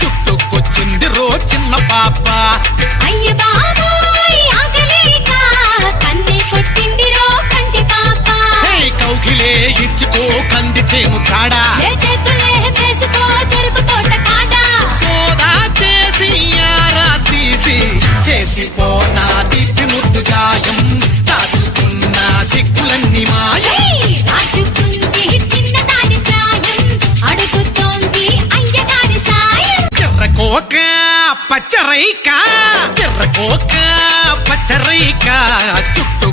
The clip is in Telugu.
చుట్టుకొచ్చింది రో చిన్న పాప. అయ్య బాబోయ్ ఆగలేక కన్నే కొట్టింది రో కంటి పాప. కౌగిలే ఇచ్చుకో కంది చేను కాడా, చేతులే వేసుకో చెరుకు తోట కాడా. సోదా చేసి యారా తీసి చేసిపో నా తీపి ముద్దు గాయం, దాచుకున్న సిగ్గులన్నీ మాయం. రాజుకుంది చిన్నదాని ప్రాయం, అడుగుతోంది అయ్యగారి సాయం. ఎర్రకోక పచ్చరైక, ఎర్రకోక పచ్చరైక చుట్టూ